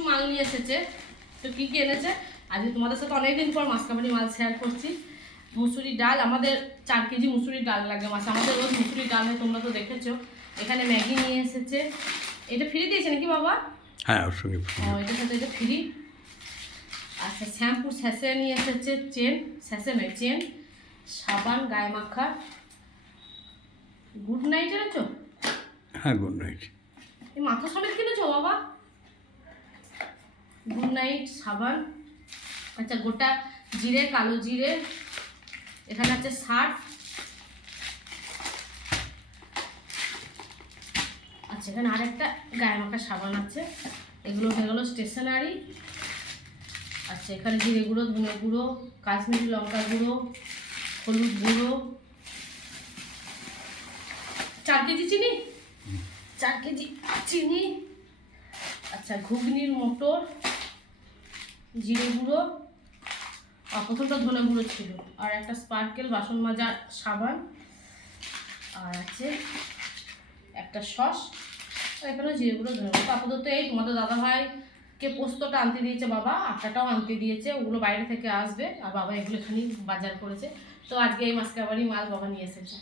কিছু মাল নিয়ে এসেছে। তো কী কী এনেছে? আজকে তোমাদের সাথে অনেকদিন পর মাছ কাবাডি মাল শেয়ার করছি। মুসুরি ডাল আমাদের চার কেজি মুসুরি ডাল লাগে মাছ আমাদের রোজ মুসুরি ডাল হয় তোমরা তো দেখেছ। এখানে ম্যাগি নিয়ে এসেছে। এটা ফ্রি দিয়েছে নাকি বাবা? হ্যাঁ ওর সঙ্গে ও এটার সাথে এটা ফ্রি আচ্ছা শ্যাম্পু স্যাসে নিয়ে এসেছে চেন স্যাসে নয় চেন সাবান গায়ে মাখা। গুড নাইট এনেছো? হ্যাঁ গুড নাইট। এই মাথা সমেত কিনেছো বাবা? গুড নাইট, সাবান। আচ্ছা গোটা জিরে, কালো জিরে। এখানে আছে শার্ট আচ্ছা এখানে আরেকটা গায়ে মাখা সাবান আছে। এগুলো হয়ে গেলো স্টেশনারি। আচ্ছা এখানে জিরে গুঁড়ো, ধনে গুঁড়ো, কাশ্মীরি লঙ্কা গুঁড়ো, হলুদ গুঁড়ো। চার কেজি চিনি? চার কেজি চিনি। আচ্ছা ঘুগনির মটর। জিরে গুঁড়ো, আর প্রথমটা ধনে গুঁড়ো ছিল। আর একটা স্পার্কেল বাসন মাজার সাবান, আর আছে একটা সস। এখানে জিরে গুঁড়ো তো আপাতত এই তোমাদের দাদা ভাই কে পোস্তটা আনতে দিয়েছে বাবা, আটাটাও আনতে দিয়েছে। ওগুলো বাইরে থেকে আসবে, আর বাবা এগুলো এখানেই বাজার করেছে। তো আজকে এই মাছ কাবারি মাল বাবা নিয়ে এসেছে।